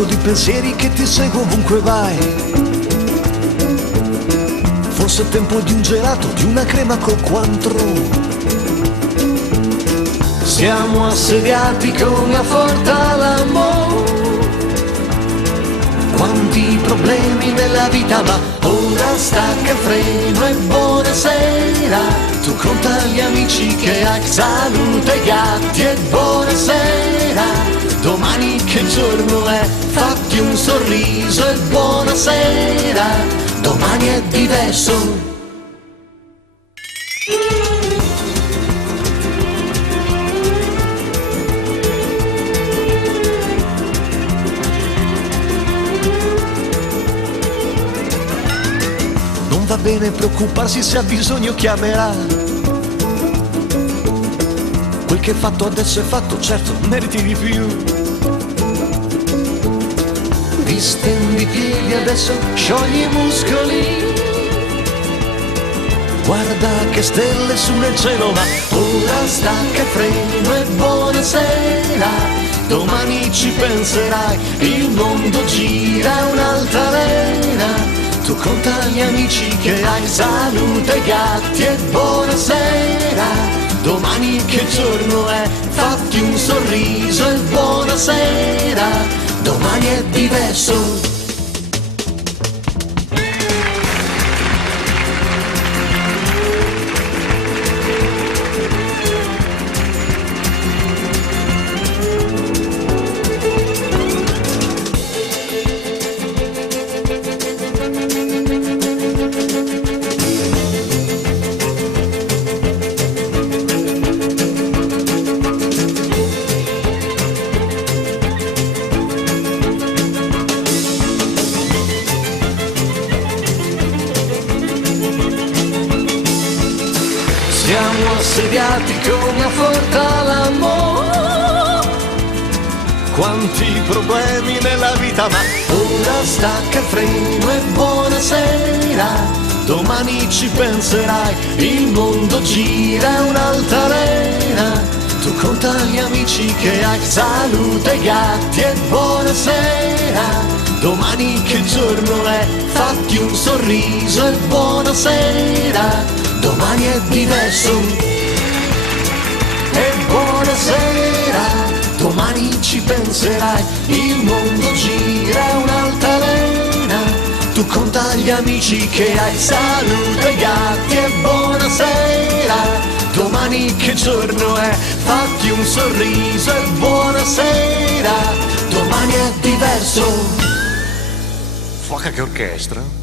ricco di pensieri che ti seguo ovunque vai. Forse è tempo di un gelato, di una crema col Cointreau. Siamo assediati come a Forta l'amore. Quanti problemi nella vita, ma ora stacca il freno e buonasera. Tu conta gli amici che hai, saluta i gatti e buonasera. Domani che giorno è, fatti un sorriso e buonasera. Domani è diverso. Non va bene preoccuparsi, se ha bisogno chiamerà. Quel che è fatto adesso è fatto, certo meriti di più. Distendi i piedi adesso, sciogli i muscoli. Guarda che stelle su nel cielo, ma ora stacca il freno e buonasera. Domani ci penserai, il mondo gira un'altalena. Tu conta gli amici che hai, saluta i gatti e buonasera. Domani che giorno è, fatti un sorriso e buonasera. Domani è diverso. Siamo assediati come a Forta l'amore. Quanti problemi nella vita, ma ora stacca il freno e buonasera. Domani ci penserai, il mondo gira un'altalena. Tu conta gli amici che hai, saluta i gatti e buonasera. Domani che giorno è, fatti un sorriso e buonasera. Domani è diverso e buonasera. Domani ci penserai, il mondo gira un'altalena. Tu conta gli amici che hai, saluta i gatti e buonasera. Domani che giorno è, fatti un sorriso e buonasera. Domani è diverso. Fuoca che orchestra.